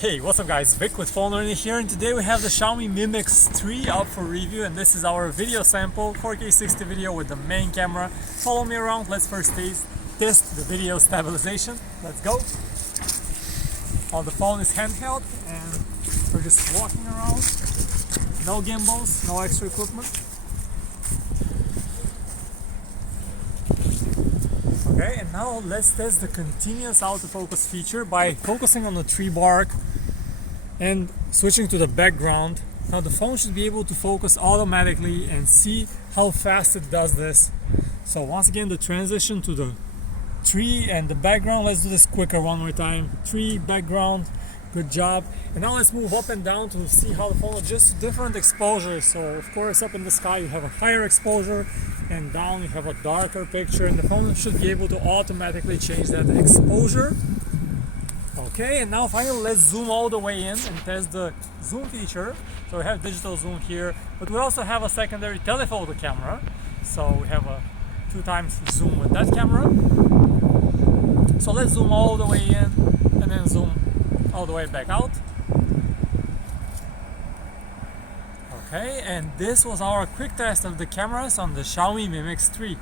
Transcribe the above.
Hey, what's up guys, Vic with PhoneArena here, and today we have the Xiaomi Mi Mix 3 up for review, and this is our video sample, 4K 60 video with the main camera. Follow me around, let's first test the video stabilization. Let's go. The phone is handheld and we're just walking around. No gimbals, no extra equipment. Okay, and now let's test the continuous autofocus feature by focusing on the tree bark and switching to the background. Now the phone should be able to focus automatically and see how fast it does this. So once again, the transition to the tree and the background, let's do this quicker one more time. Tree, background, good job. And now let's move up and down to see how the phone adjusts to different exposures. So of course up in the sky you have a higher exposure, and down you have a darker picture, and the phone should be able to automatically change that exposure. Okay, and now finally let's zoom all the way in and test the zoom feature. So we have digital zoom here, but we also have a secondary telephoto camera. So we have a 2x zoom with that camera. So let's zoom all the way in and then zoom all the way back out. Okay, and this was our quick test of the cameras on the Xiaomi Mi Mix 3.